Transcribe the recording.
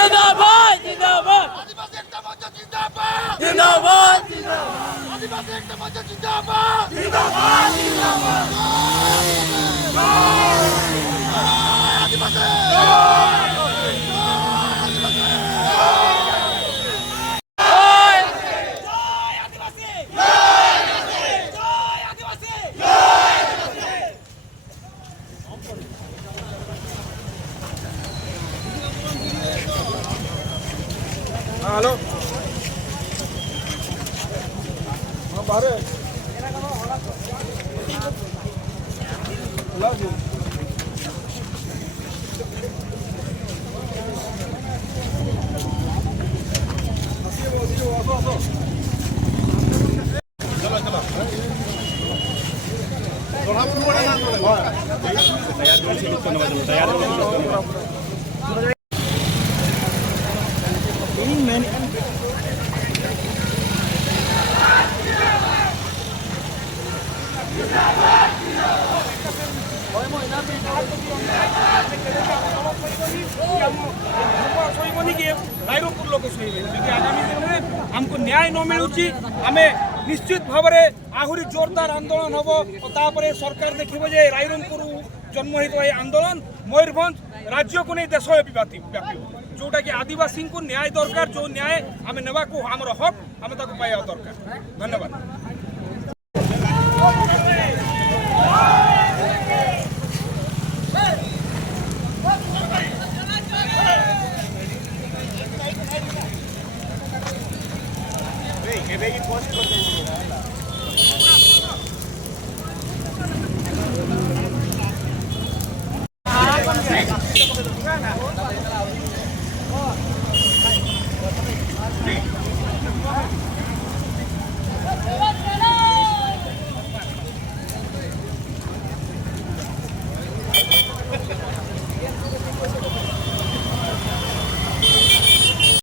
जिंदाबाद जिंदाबाद आदिवासी एकता मंच जिंदाबाद जिंदाबाद आदिवासी एकता मंच जिंदाबाद जिंदाबाद जिंदाबाद हेलो बाहर रायरंगपुर लोक शोबे जो आगामी दिन में हमको न्याय न मिलूची आम निश्चित भाव में आहरी जोरदार आंदोलन हम और सरकार देखिए जे रायरंगपुर जन्म होता है आंदोलन मयूरभंज राज्य को नहीं देशव्यापी व्यापी जोटा कि आदिवासी को न्याय दरकार जो न्याय आम नेवा को आम हक आम पाइबा दरकार धन्यवाद।